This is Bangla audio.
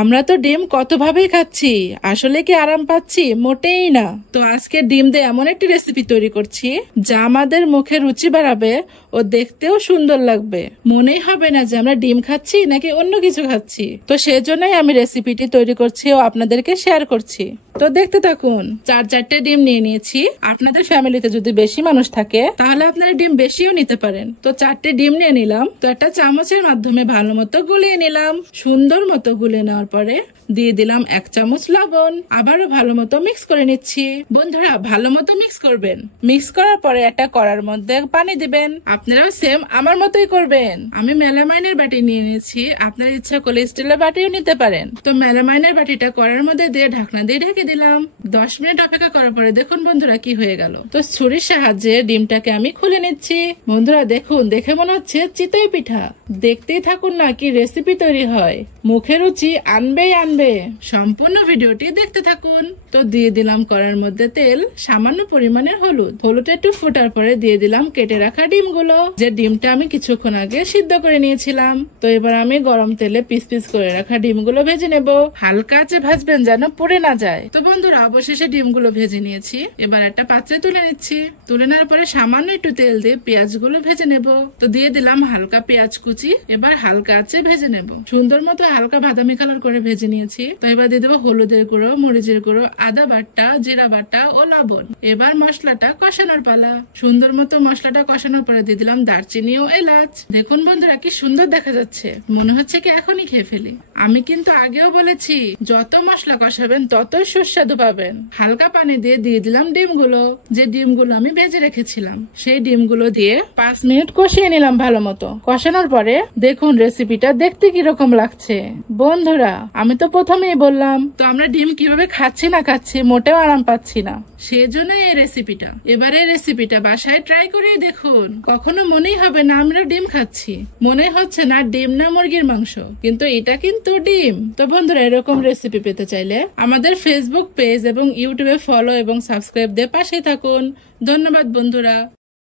আমরা তো ডিম কত ভাবেই খাচ্ছি, আসলে কি আরাম পাচ্ছি? মোটেই না। তো আজকে ডিম দিয়ে এমন একটি রেসিপি তৈরি করছি যা আমাদের মুখে রুচি বাড়াবে ও দেখতেও সুন্দর লাগবে। মনেই হবে না যে আমরা ডিম খাচ্ছি নাকি অন্য কিছু খাচ্ছি। তো সেজন্যই আমি রেসিপিটি তৈরি করছি ও আপনাদেরকে শেয়ার করছি। তো দেখতে থাকুন। 4-4টে ডিম নিয়ে নিয়েছি। আপনাদের ফ্যামিলিতে যদি বেশি মানুষ থাকে তাহলে আপনারা ডিম বেশিও নিতে পারেন। তো 4টে ডিম নিয়ে নিলাম। তো একটা চামচের মাধ্যমে ভালো মতো গুলিয়ে নিলাম। সুন্দর মতো গুলিয়ে নেওয়ার পরে দিয়ে দিলাম 1 চামচ লবণ। আবারও ভালো মতো মিক্স করে নিচ্ছি। বন্ধুরা ভালো মতো মিক্স করবেন। মিক্স করার পরে একটা কড়ার মধ্যে পানি দিবেন। আপনারাও সেম আমার মতোই করবেন। আমি মেলামাইনের বাটি নিয়ে নিয়েছি, আপনার ইচ্ছা করলে স্টিলের বাটিও নিতে পারেন। তো মেলামাইনের বাটিটা কড়ার মধ্যে দিয়ে ঢাকনা দিয়ে ঢেকে দিলাম। 10 মিনিট অপেক্ষা করার পরে দেখুন বন্ধুরা কি হয়ে গেল। তো ছুরির সাহায্যে ডিমটাকে আমি খুলে নিচ্ছি। বন্ধুরা দেখুন, দেখে মনে হচ্ছে চিতই পিঠা। দেখতেই থাকুন না কি রেসিপি তৈরি হয়। মুখে রুচি আনবেই আনবে। সম্পূর্ণ ভিডিওটি দেখতে থাকুন। তো দিয়ে দিলাম কড়ার মধ্যে তেল, সামান্য পরিমাণের হলুদ। হলুদটা একটু ফোটার পরে দিয়ে দিলাম কেটে রাখা ডিমগুলো, যে ডিমটা আমি কিছুক্ষণ আগে সিদ্ধ করে নিয়েছিলাম। তো এবার আমি গরম তেলে পিস পিস করে রাখা ডিমগুলো ভেজে নেব। হালকা আঁচে ভাজবেন যেন পুড়ে না যায়। তো বন্ধুরা অবশেষে ডিমগুলো ভেজে নিয়েছি। এবার একটা পাত্রে তুলে নিচ্ছি। তুলে নেওয়ার পরে সামান্য একটু তেল দিয়ে পেঁয়াজগুলো ভেজে নেব। তো দিয়ে দিলাম হালকা পেঁয়াজ কুচি। এবার হালকা আঁচে ভেজে নেব। সুন্দর মতো হালকা বাদামি কালার করে ভেজে নিয়েছি। তো এবার দিয়ে দেবো হলুদের গুঁড়ো, মরিচের গুঁড়ো, আদা বাটা, জিরা বাটা ও লবণ। এবার মশলাটা কষানোর পালা। সুন্দর মতো মশলাটা কষানোর পরে দিয়ে দিলাম দারচিনি ও এলাচ। দেখুন বন্ধুরা কি সুন্দর দেখা যাচ্ছে। মনে হচ্ছে কি এখনই খেয়ে ফেলি। আমি কিন্তু আগেও বলেছি যত মশলা কষাবেন তত সুস্বাদু পাবেন। হালকা পানি দিয়ে দিলাম ডিমগুলো, যে ডিমগুলো আমি ভেজে রেখেছিলাম। সেই ডিমগুলো দিয়ে 5 মিনিট কষিয়ে নিলাম ভালো মতো। কষানোর পরে দেখুন রেসিপিটা দেখতে কিরকম লাগছে। বন্ধুরা আমি তো প্রথমেই বললাম, তো আমরা ডিম কিভাবে খাচ্ছি না খাচ্ছি মোটেও আরাম পাচ্ছি না। সেজন্য এই রেসিপিটা। এবারে রেসিপিটা বাসায় ট্রাই করে দেখুন। কখনো মনেই হবে না আমরা ডিম খাচ্ছি। মনে হচ্ছে না ডিম না মুরগির মাংস, কিন্তু এটা কিন্তু ডিম। তো বন্ধুরা এরকম রেসিপি পেতে চাইলে আমাদের ফেসবুক পেজ এবং ইউটিউবে ফলো এবং সাবস্ক্রাইব দিয়ে পাশে থাকুন। ধন্যবাদ বন্ধুরা।